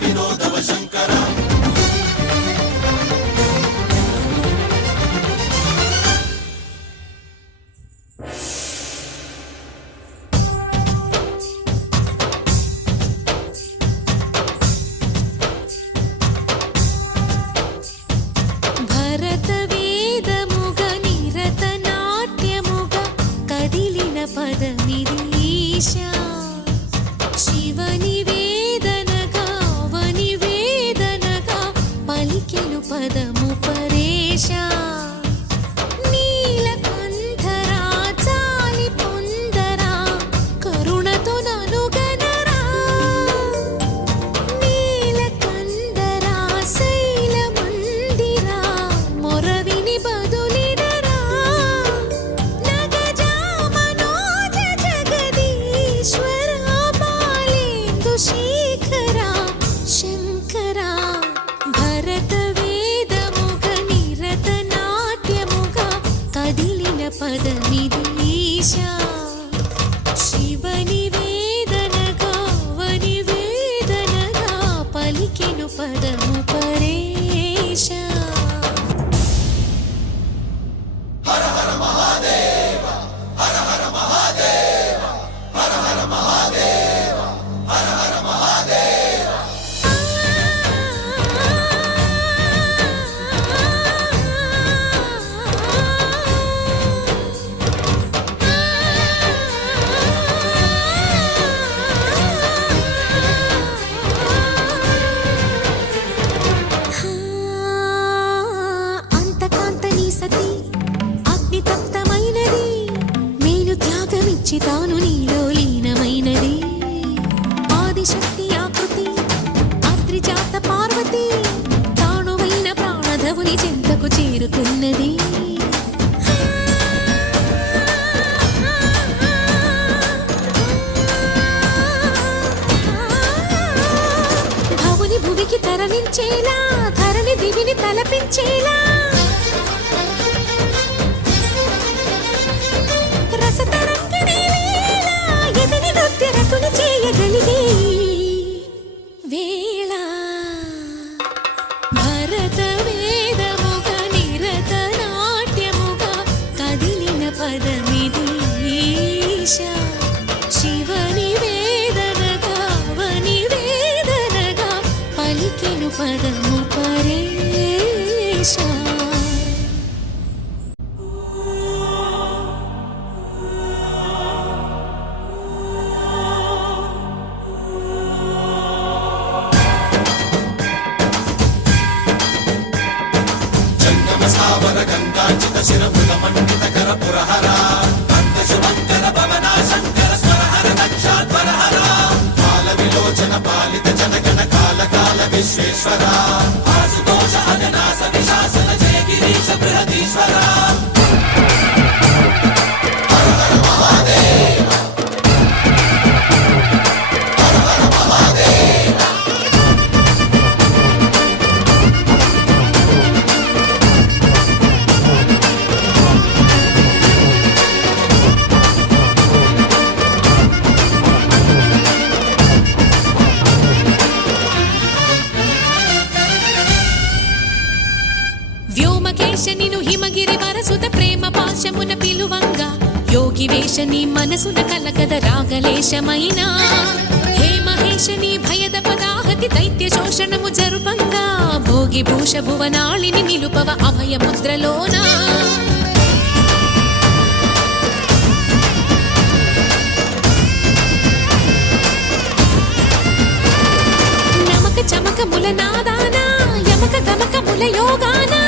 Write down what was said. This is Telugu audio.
వినోదవ శంకర భరత వేదముగ నిరత నాట్యముగ కదిలిన పదమిది ఈశా శివని వేదనగా అవని వేదనగా పలికెను పదము పరేశా నీలకంఠరా చాలి పొందరా కరుణతో ననుగనరా నీలకందరా శైల మందిరా మొరవిని బదులిడరా నగజా మనోజ జగదీశ్వరా బాలేందు శేఖరా శంకరా భరత వేదముగ నిరత నాట్యముగ కదిలిన పదమిది ఈశా శివని వేదనగా అవని వేదనగా పలికెను పదము పరేశా అంతకాంతని సతి అగ్నితప్తమైనది మేలు త్యాగమిచ్చి తాను నీలో లీనమైనది ఆదిశక్తి ఆకృతి అద్రిజాత పార్వతి తానువైన ప్రాణధవుని చెంతకు చేరుకున్నది భవుని భువికి తరలించేలా ధరణి దివిని తలపించేలా రసతరంగిణి వేళ ఎదిని నృత్యరతులు చేయగలిగే వేళ భరత వేదముగ నిరత నాట్యముగ కదిలిన పదమిది ఈశా శివని వేదనగా అవని వేదనగా పలికెను పదము పరేశా జంగమ స్థావర గంగాచిత శిరముల మండిత కర పురహర అంత శుభంకర భవనా శంకర స్వరహర దక్షాధ్వరహర కాల విలోచన పాలిత జనగణ కాల కాల విశ్వేశ్వర ఆశుతోష అజనాశ విశాసన జయ గిరీశ బృహదీశ్వర వ్యోమకేశనిను హిమగిరి వరసుత ప్రేమ పాశమున పిలువంగా యోగి వేషని మనసున కలకద రాగలేశమైనా హే మహేశని భయద పదాహతి దైత్య శోషణము జరుపంగా భోగి భూష భువనాళిని నిలుపవ అభయ ముద్రలోనా నమక చమక ముల నాదానా యమక గమక ముల యోగానా